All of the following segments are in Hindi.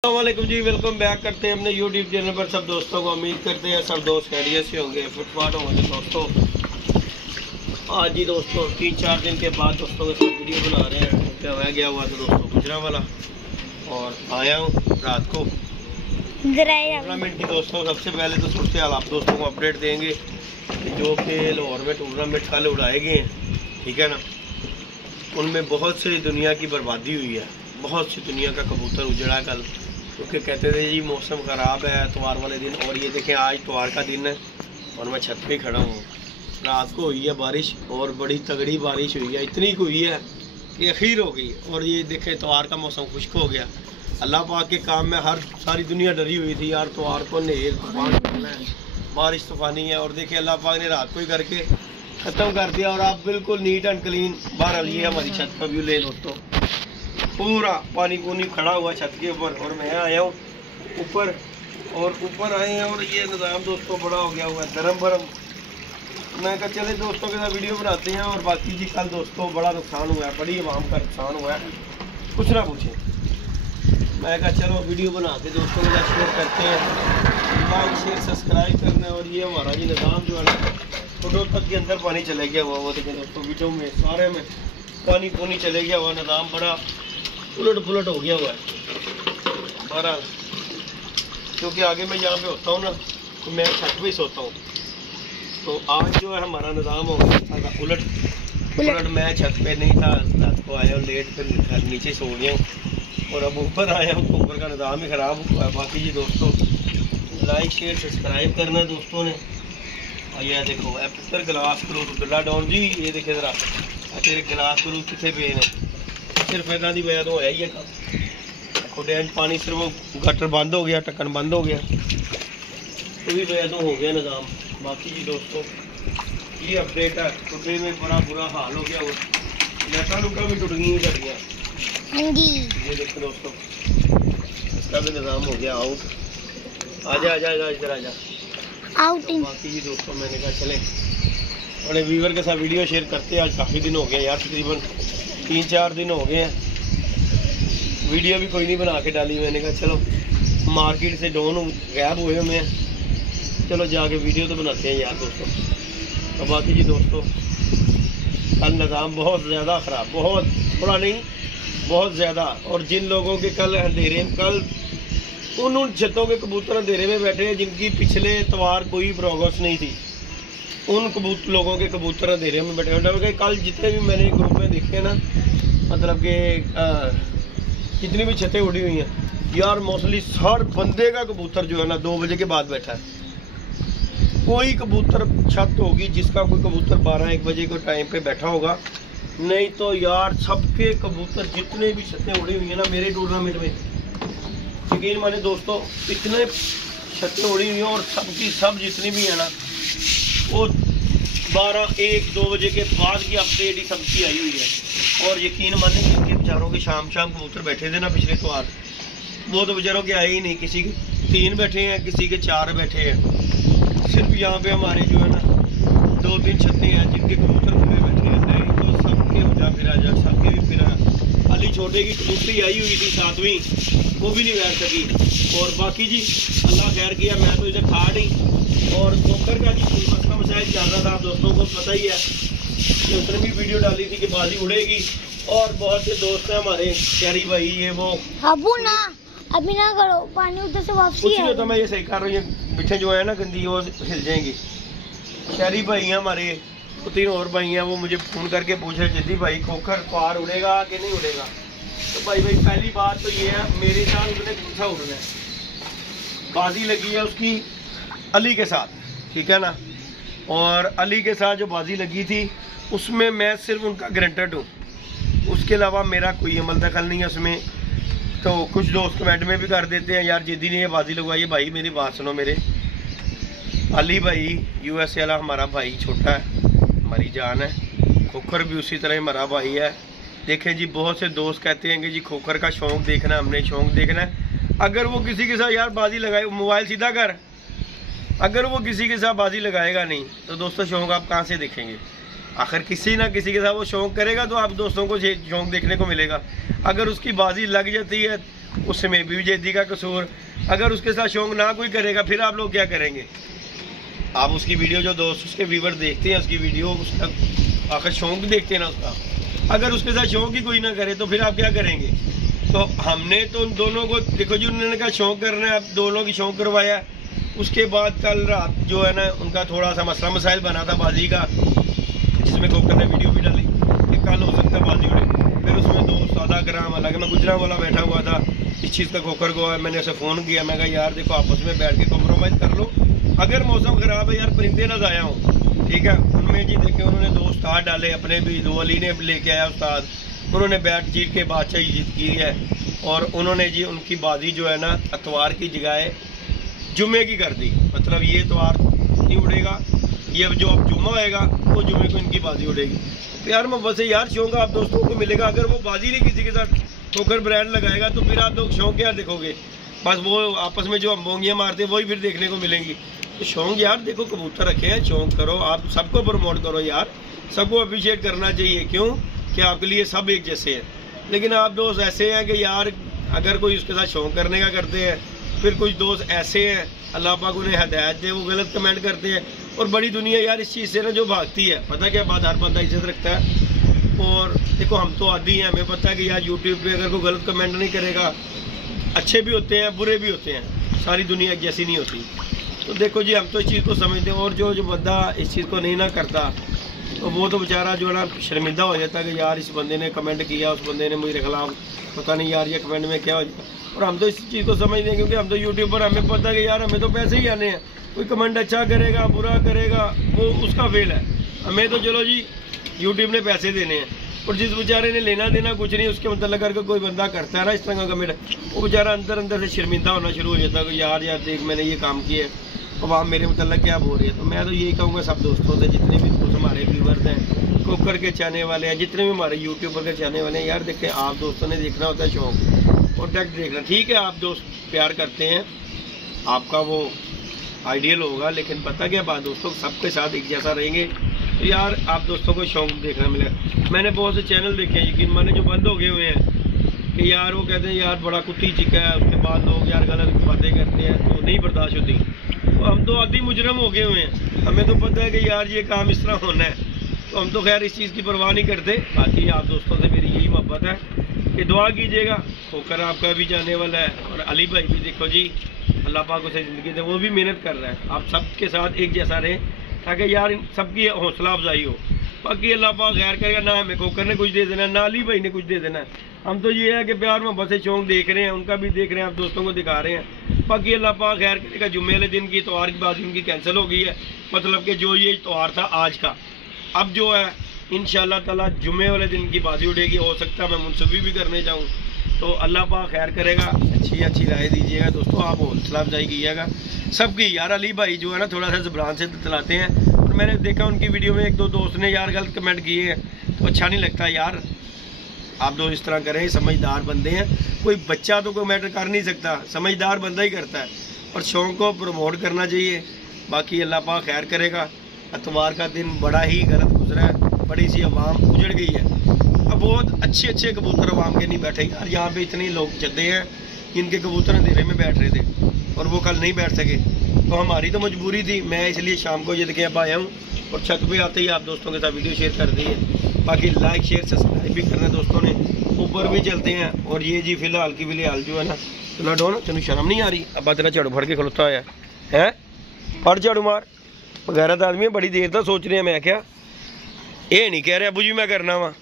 अस्सलामुअलैकुम जी, वेलकम बैक करते हैं अपने यूट्यूब चैनल पर सब दोस्तों को। उम्मीद करते हैं सब दोस्त खैरियत से होंगे, फुटपाथ होंगे। दोस्तों आज ही दोस्तों 3-4 दिन के बाद दोस्तों के साथ वीडियो बना रहे हैं। क्या मैं गया हुआ था दोस्तों गुजरांवाला और आया हूँ रात को टूर्नामेंट की। दोस्तों सबसे पहले तो सूरत हाल आप दोस्तों को अपडेट देंगे कि जो कि लाहौर में टूर्नामेंट कल उड़ाए गए हैं, ठीक है ना, उनमें बहुत सी दुनिया की बर्बादी हुई है। बहुत सी दुनिया का कबूतर उजड़ा कल, क्योंकि कहते थे जी मौसम ख़राब है इतवार वाले दिन। और ये देखें आज इतवार का दिन है और मैं छत पे खड़ा हूँ। रात को हुई है बारिश और बड़ी तगड़ी बारिश हुई है, इतनी हुई है कि अखीर हो गई। और ये देखें इतवार का मौसम खुश्क हो गया। अल्लाह पाक के काम में सारी दुनिया डरी हुई थी यार, इतवार को नेर तूफान है, बारिश तूफानी है। और देखें अल्लाह पाक ने रात को ही करके ख़त्म कर दिया। और आप बिल्कुल नीट एंड क्लीन बाहर आ लिए हमारी छत का व्यू ले दोस्तों। पूरा पानी पूनी खड़ा हुआ छत के ऊपर और मैं आया हूँ ऊपर। और ऊपर आए हैं और ये निज़ाम दोस्तों बड़ा हो गया हुआ है धर्म भरम। मैं कहा चले दोस्तों के साथ वीडियो बनाते हैं। और बाकी जी कल दोस्तों बड़ा नुकसान हुआ है, बड़ी आवाम का नुकसान हुआ है, कुछ ना पूछें। मैं कहा चलो वीडियो बना के दोस्तों के साथ शेयर करते हैं। लाइक शेयर सब्सक्राइब करना है। और ये हमारा जी निज़ाम जो है ना, फुटों तक के अंदर पानी चले गया हुआ। वो देखें दोस्तों वीडियो में सारे में पानी पूनी चले गया हुआ। निज़ाम बड़ा उलट पुलट हो गया हुआ है हमारा, क्योंकि आगे मैं यहाँ पे होता हूँ ना तो मैं छत पे सोता हूँ। तो आज जो है हमारा निज़ाम हो गया उलट पुलट। मैं छत पे नहीं था, रात को आया हूँ लेट, फिर घर नीचे सो गया हूँ और अब ऊपर आया हूँ तो ऊपर का निज़ाम ही ख़राब हुआ है। बाकी जी दोस्तों लाइक शेयर सब्सक्राइब करना है दोस्तों ने। और ये देखो पुत्र गिलास करूँ गला डाउन जी, ये देखे ज़रा तेरे गिलास करूँ कितने पे ने सिर्फ इतना की वजह तो है ही है। खुडे पानी सिर्फ वो गटर बंद हो गया, ढक्कन बंद हो गया, तो भी वजह तो हो गया निज़ाम। बाकी जी दोस्तों ये अपडेट है, खुडे में बड़ा बुरा हाल हो गया। वो लटा लुटा भी टूट गई साड़ियाँ। ये देखो दोस्तों इसका भी निज़ाम हो गया आउट। आजा आजा आजा इधर आजा आउट। तो बाकी जी दोस्तों मैंने कहा चले अपने व्यूवर के साथ वीडियो शेयर करते हैं। आज काफ़ी दिन हो गया यार, तकरीबन 3-4 दिन हो गए हैं, वीडियो भी कोई नहीं बना के डाली। मैंने कहा चलो मार्केट से डाउन गायब हुए हुए हैं, चलो जाके वीडियो तो बनाते हैं यार दोस्तों। तो बाकी जी दोस्तों कल निज़ाम बहुत ज़्यादा ख़राब, बहुत थोड़ा नहीं बहुत ज़्यादा। और जिन लोगों के कल अंधेरे कल उन छतों के कबूतर अंधेरे में बैठे हैं जिनकी पिछले इतवार कोई प्रोग्रेस नहीं थी, उन लोगों के कबूतर अंधेरे में बैठे हुए। कल जितने भी मैंने ग्रुप में देखे ना, मतलब कि जितनी भी छतें उड़ी हुई हैं यार, मोस्टली हर बंदे का कबूतर जो है ना 2 बजे के बाद बैठा है। कोई कबूतर छत होगी जिसका कोई कबूतर 12-1 बजे के टाइम पे बैठा होगा, नहीं तो यार सबके कबूतर जितने भी छतें उड़ी हुई हैं ना मेरे टूर्नामेंट में, यकीन माने दोस्तों इतने छतें उड़ी हुई हैं और सबकी सब जितनी भी है ना वो 12-1-2 बजे के बाद की अपडेट ही सबकी आई हुई है। और यकीन माने जिनके बेचारों के शाम कबूतर बैठे थे ना पिछले इतवार, वो तो बेचारों के आए ही नहीं। किसी के 3 बैठे हैं, किसी के 4 बैठे हैं। सिर्फ यहाँ पे हमारे जो है ना 2-3 छतें हैं जिनके कबूतर पूरे बैठे हैं, नहीं तो सबके उजा फिरा जा, सबके भी फिरा। अली छोटे की कबूतरी आई हुई थी 7वीं, वो भी नहीं बैठ सकी। और बाकी जी अल्लाह खैर किया, मैं तो इधर था नहीं। और पोकर का जी मसला मसाइल चल रहा था, आप दोस्तों को पता ही है कि उसने भी वीडियो डाली थी कि बाजी उड़ेगी। और बहुत से दोस्त हैं हमारे शहरी भाई, ये वो अबू ना अभी ना करो, पानी उधर से वापसी है। तो मैं ये सही कर रही हूँ, बिठे जो है ना गंदी वो हिल जाएंगी। शहरी भाई हैं हमारे 2-3 और भाई हैं, वो मुझे फ़ोन करके पूछ रहे जल्दी भाई खोखर पार उड़ेगा कि नहीं उड़ेगा। तो भाई पहली बात तो ये है, मेरे साथ उसने पूछा उड़ना है, बाजी लगी है उसकी अली के साथ, ठीक है ना। और अली के साथ जो बाजी लगी थी उसमें मैं सिर्फ उनका गारंटेड हूँ, उसके अलावा मेरा कोई अमल दखल नहीं है उसमें। तो कुछ दोस्त कमेंट में भी कर देते हैं यार जिद्दी ने ये बाजी लगवाई है। भाई मेरी बात सुनो, मेरे अली भाई USA वाला हमारा भाई छोटा है, हमारी जान है। खोखर भी उसी तरह हमारा भाई है। देखें जी बहुत से दोस्त कहते हैं कि जी खोखर का शौक़ देखना, हमने शौक़ देखना है। अगर वो किसी के साथ यार बाजी लगाए, मोबाइल सीधा कर, अगर वो किसी के साथ बाजी लगाएगा नहीं तो दोस्तों शौक़ आप कहाँ से देखेंगे। आखिर किसी ना किसी के साथ वो शौक़ करेगा तो आप दोस्तों को शौक़ देखने को मिलेगा। अगर उसकी बाजी लग जाती है उसमें भी जद्दी का कसूर। अगर उसके साथ शौक ना कोई करेगा फिर आप लोग क्या करेंगे? आप उसकी वीडियो जो दोस्त उसके व्यूवर देखते हैं उसकी वीडियो, उसका आखिर शौक देखते हैं ना उसका, अगर उसके साथ शौक ही कोई ना करे तो फिर आप क्या करेंगे? तो हमने तो उन दोनों को देखो जी, उन्होंने कहा शौक करना है, अब दोनों की शौक करवाया। उसके बाद कल रात जो है ना उनका थोड़ा सा मसला मसाइल बना था बाजी का, जिसमें कोकर ने वीडियो भी डाली कि कल हो सकता है बाजी उड़े। फिर उसमें दोस्त आधा ग्राम अलग, मैं गुजरावाला बैठा हुआ था इस चीज़ का खोकर को, मैंने उसे फ़ोन किया, मैं कहा यार देखो आपस में बैठ के कॉम्प्रोमाइज़ कर लो, अगर मौसम ख़राब है यार परिंदे ना ज़ाया हो, ठीक है। उनमें जी देखे उन्होंने दो उस्ताद डाले अपने भी, दो अली ने लेके आया उस्ताद, उन्होंने बैट जीत के बादशाही जीत की है। और उन्होंने जी उनकी बाजी जो है ना अतवार की जगह जुम्मे की कर दी, मतलब ये इतवार नहीं उड़ेगा, ये अब जो अब जुम्मा होएगा वो जुम्मे को इनकी बाजी उड़ेगी। तो यार मोहब्बत से यार शौक आप दोस्तों को मिलेगा, अगर वो बाजी नहीं किसी के साथ ठोकर ब्रांड लगाएगा तो फिर आप लोग शौक क्या देखोगे? बस वो आपस में जो बोंगियाँ मारते हैं वही फिर देखने को मिलेंगी। तो शौक यार देखो कबूतर रखे हैं, शौक करो, आप सबको प्रमोट करो यार, सबको अप्रिशिएट करना चाहिए। क्यों कि आपके लिए सब एक जैसे हैं। लेकिन आप दोस्त ऐसे हैं कि यार अगर कोई उसके साथ शौक करने का करते हैं, फिर कुछ दोस्त ऐसे हैं अल्लाह पाक उन्हें हदायत दे वो गलत कमेंट करते हैं। और बड़ी दुनिया यार इस चीज़ से ना जो भागती है, पता क्या बात, हर बंदा इज्जत रखता है। और देखो हम तो आदी हैं, हमें पता है कि यार यूट्यूब पे अगर कोई गलत कमेंट नहीं करेगा, अच्छे भी होते हैं बुरे भी होते हैं, सारी दुनिया एक जैसी नहीं होती। तो देखो जी हम तो इस चीज़ को समझते हैं, और जो बंदा इस चीज़ को नहीं ना करता तो वो तो बेचारा जो है ना शर्मिंदा हो जाता है कि यार इस बंदे ने कमेंट किया, उस बंदे ने मेरे खिलाफ, पता नहीं यार ये कमेंट में क्या हो जाता। और हम तो इस चीज़ को समझते हैं क्योंकि हम तो यूट्यूब पर हमें पता है कि यार हमें तो पैसे ही आने हैं, कोई कमेंट अच्छा करेगा बुरा करेगा वो उसका फेल है, हमें तो चलो जी यूट्यूब ने पैसे देने हैं। और जिस बेचारे ने लेना देना कुछ नहीं उसके मतलब करके कोई बंदा करता है ना इस तरह का कमेंट, वो बेचारा अंदर अंदर से शर्मिंदा होना शुरू हो जाता है कि यार देख मैंने ये काम किया है, अब आप मेरे मतलब क्या बोल रहे हैं। तो मैं तो यही कहूँगा सब दोस्तों से, जितने भी दोस्त हमारे व्यूवर्स हैं, कोकर के चाहने वाले हैं, जितने भी हमारे यूट्यूबर के चाहने वाले हैं, यार देखें आप दोस्तों ने देखना होता है शौक, कॉन्टैक्ट देखना, ठीक है आप दोस्त प्यार करते हैं, आपका वो आइडियल होगा, लेकिन पता क्या बात दोस्तों, सबके साथ एक जैसा रहेंगे तो यार आप दोस्तों को शौक देखना मिलेगा। मैंने बहुत से चैनल देखे हैं यकीन माने जो बंद हो गए हुए हैं कि यार वो कहते हैं यार बड़ा कुत्ती चिका है, उसके बाद लोग यार गलत बातें करते हैं तो नहीं बर्दाश्त होती। तो हम तो आदि मुजरम हो गए हुए हैं, हमें तो पता है कि यार ये काम इस तरह होना है, तो हम तो खैर इस चीज़ की परवाह नहीं करते। बाकी आप दोस्तों से मेरी यही मोहब्बत है कि दुआ कीजिएगा, होकर आपका भी जाने वाला है। और अली भाई भी देखो जी अल्लाह पाक उसे ज़िंदगी दे, वो भी मेहनत कर रहा है, आप सबके साथ एक जैसा रहे ताकि यार सबकी हौसला अफजाई हो। बाकी अल्लाह पाक खैर करेगा, ना हमें कोकर ने कुछ दे देना है ना अली भाई ने कुछ दे देना है, हम तो ये है कि प्यार मोहब्बत से शौक देख रहे हैं, उनका भी देख रहे हैं, आप दोस्तों को दिखा रहे हैं। बाकी अल्लाह पाक खैर करेगा, जुम्मे वाले दिन की इतवार की बाजी उनकी कैंसिल हो गई है, मतलब कि जो ये इतवार था आज का, अब जो है इंशाअल्लाह ताला जुम्मे वाले दिन की बाजी उड़ेगी, हो सकता है मैं मुंसवी भी करने जाऊँ, तो अल्लाह पाक खैर करेगा। अच्छी राय दीजिएगा दोस्तों, आप हौसला अफजाई कीजिएगा सबकी। यार अली भाई जो है ना थोड़ा सा ज़बान से तलाते हैं, और मैंने देखा उनकी वीडियो में एक दो दोस्त ने यार गलत कमेंट किए हैं, तो अच्छा नहीं लगता यार, आप दो इस तरह करें, समझदार बंदे हैं, कोई बच्चा तो कोई मैटर कर नहीं सकता, समझदार बंदा ही करता है, और शौक को प्रमोट करना चाहिए। बाकी अल्लाह पाक खैर करेगा। इतवार का दिन बड़ा ही गलत गुजरा है, बड़ी सी आवाम उजड़ गई है, अब बहुत अच्छे कबूतर आवाम के नहीं बैठे यार, यहाँ पे इतने लोग जद्दे हैं जिनके कबूतर अंधेरे में बैठ रहे थे और वो कल नहीं बैठ सके, तो हमारी तो मजबूरी थी, मैं इसलिए शाम को जिद के अब आया हूँ, और छत पे आते ही आप दोस्तों के साथ वीडियो शेयर कर दी है। बाकी लाइक शेयर सब्सक्राइब भी करना दोस्तों ने, ऊपर भी चलते हैं। और ये जी फिलहाल की फिलहाल जो है ना चला डो ना, तेन शर्म नहीं आ रही, अब तेरा झाड़ू फड़ के खलोता होया है, फड़ झाड़ू मार, वगैरह आदमी बड़ी देर तक सोच रहे हैं, मैं क्या ये नहीं कह रहे अबू जी मैं करना वा,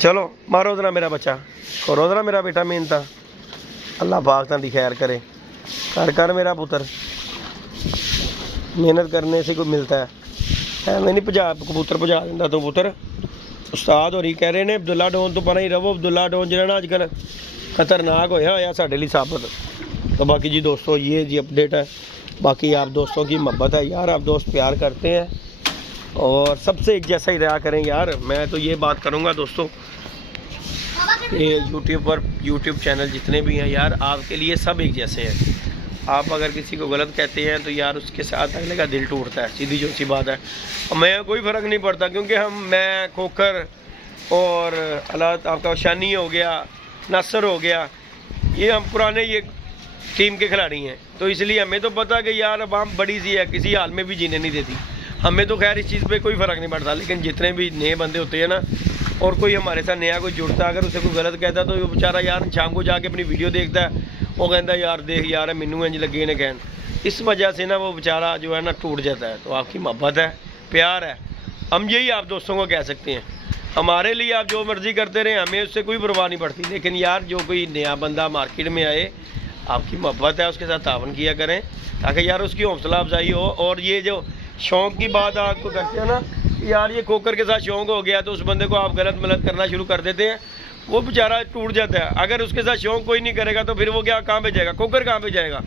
चलो मारो उधर मेरा बच्चा, करो उधर मेरा बेटा मेहनत, अल्लाह पाक तां खैर करे, कर मेरा पुत्र, मेहनत करने से कोई मिलता है मैं नहीं भजा कबूतर भजा दिंदा तू पुत्र। उस्ताद होरी कह रहे हैं अब्दुल्ला डोन तो पता ही रवो, अब्दुल्ला डोन जो ना अजकल खतरनाक होया साढ़े लिए साबित। तो बाकी जी दोस्तों ये जी अपडेट है, बाकी आप दोस्तों की मोहब्बत है यार, आप दोस्त प्यार करते हैं और सबसे एक जैसा ही रहा करें यार। मैं तो ये बात करूँगा दोस्तों, ये यूट्यूब चैनल जितने भी हैं यार आपके लिए सब एक जैसे हैं, आप अगर किसी को गलत कहते हैं तो यार उसके साथ अगले का दिल टूटता है, सीधी जो सी बात है। मैं कोई फ़र्क नहीं पड़ता क्योंकि मैं खोकर और अल्लाह आपका शानी हो गया, नासर हो गया, ये हम पुराने ये टीम के खिलाड़ी हैं, तो इसलिए हमें तो पता कि यार अवाम बड़ी सी है, किसी हाल में भी जीने नहीं देती। हमें तो खैर इस चीज़ पे कोई फ़र्क नहीं पड़ता, लेकिन जितने भी नए बंदे होते हैं ना, और कोई हमारे साथ नया कोई जुड़ता है, अगर उसे कोई गलत कहता है तो वो बेचारा यार शाम को जाके अपनी वीडियो देखता है, वो कहता है यार देख यार मैनू इंज लगे ने कहन। इस वजह से ना वो बेचारा जो है ना टूट जाता है। तो आपकी मोहब्बत है, प्यार है, हम यही आप दोस्तों को कह सकते हैं। हमारे लिए आप जो मर्ज़ी करते रहें, हमें उससे कोई परवाह नहीं पड़ती, लेकिन यार जो कोई नया बंदा मार्केट में आए, आपकी मोहब्बत है, उसके साथ तावन किया करें ताकि यार उसकी हौसला अफजाई हो। और ये जो शौक़ की बात आपको करते हैं ना, यार ये खोकर के साथ शौक़ हो गया तो उस बंदे को आप गलत मलत करना शुरू कर देते हैं, वो बेचारा टूट जाता है। अगर उसके साथ शौक़ कोई नहीं करेगा तो फिर वो क्या कहाँ पे जाएगा, खोकर कहाँ पे जाएगा,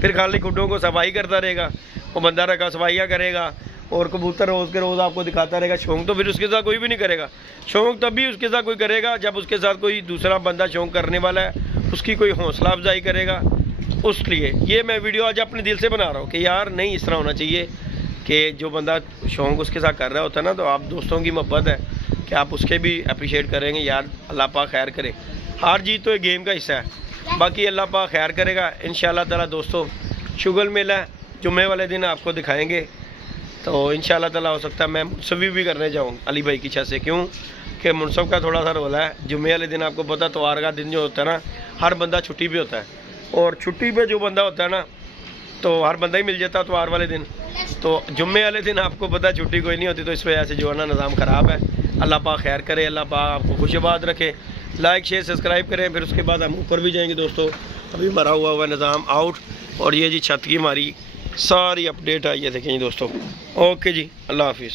फिर खाली खुड्डों को सफाई करता रहेगा, वो बंदा रखा सफाइयाँ करेगा और कबूतर रोज़ के रोज़ आपको दिखाता रहेगा। शौक़ तो फिर उसके साथ कोई भी नहीं करेगा। शौक़ तभी उसके साथ कोई करेगा जब उसके साथ कोई दूसरा बंदा शौक़ करने वाला है, उसकी कोई हौसला अफजाई करेगा। उसलिए ये मैं वीडियो आज अपने दिल से बना रहा हूँ कि यार नहीं इस तरह होना चाहिए कि जो बंदा शौक़ उसके साथ कर रहा होता है ना, तो आप दोस्तों की मोहब्बत है कि आप उसके भी अप्रिशिएट करेंगे। यार अल्लाह पाक खैर करे, हार जीत तो एक गेम का हिस्सा है, बाकी अल्लाह पाक खैर करेगा इंशाल्लाह ताला। दोस्तों शुगल मेला जुम्मे वाले दिन आपको दिखाएंगे, तो इंशाल्लाह ताला हो सकता है मैं मुनसबी भी करने जाऊँ अली भाई की छत से, क्यों कि मुनसब का थोड़ा सा रोल है। जुम्मे वाले दिन आपको पता त्योहार का दिन जो होता है ना, हर बंदा छुट्टी पे होता है, और छुट्टी पे जो बंदा होता है ना, तो हर बंदा ही मिल जाता है त्योहार वाले दिन। तो जुम्मे वाले दिन आपको पता छुट्टी कोई नहीं होती, तो इस वजह से जो है ना निज़ाम ख़राब है। अल्लाह पाक खैर करे, अल्लाह पाक आपको खुशबाद रखे। लाइक शेयर सब्सक्राइब करें, फिर उसके बाद हम ऊपर भी जाएंगे दोस्तों। अभी मरा हुआ निज़ाम आउट, और ये जी छत की हमारी सारी अपडेट आई है, देखें जी दोस्तों। ओके जी, अल्लाह हाफिज़।